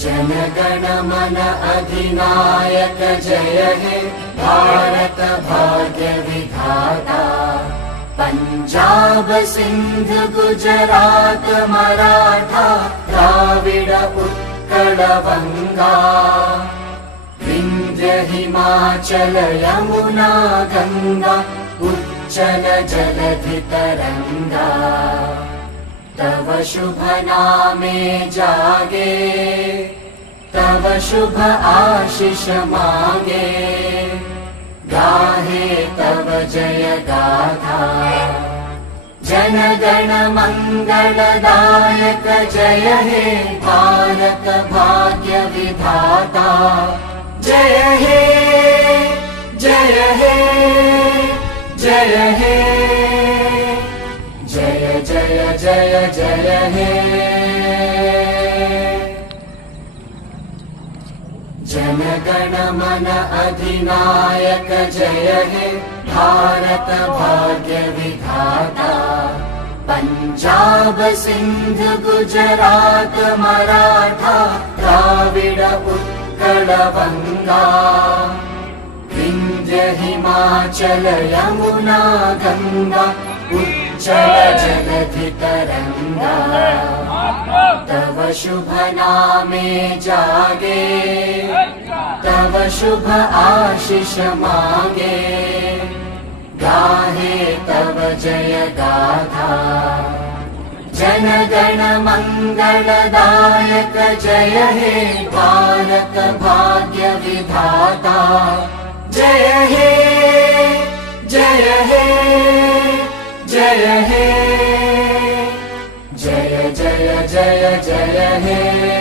जनगण मन अधिनायक जय हे भारत भाग्य विधाता। पंजाब सिंध गुजरात मराठा द्राविड उत्कल बंगा। विंध्य हिमाचल यमुना गंगा उच्चल जलधि तरंगा। तव शुभ नामे जागे तव शुभ आशीष मांगे। गाहे तव जय गाथा जनगण मंगलदायक जय हे भारत भाग्य विधाता। जय हे जय हे जय हे जय जय जय जय हे। जनगण मन अधिनायक जय हे भारत भाग्य विधाता। पंजाब सिंध गुजरात मराठा द्राविड उत्कल बंगा। विंध्य हिमाचल यमुना गंगा उच्चल जलधि तरंगा। तव शुभ नामे जागे तव शुभ आशीष मांगे। गाहे तव जय गाथा जनगण मंगलदायक जय हे भारत भाग्य विधाता। जय हे जय हे जय हे जय जय जय जय हे।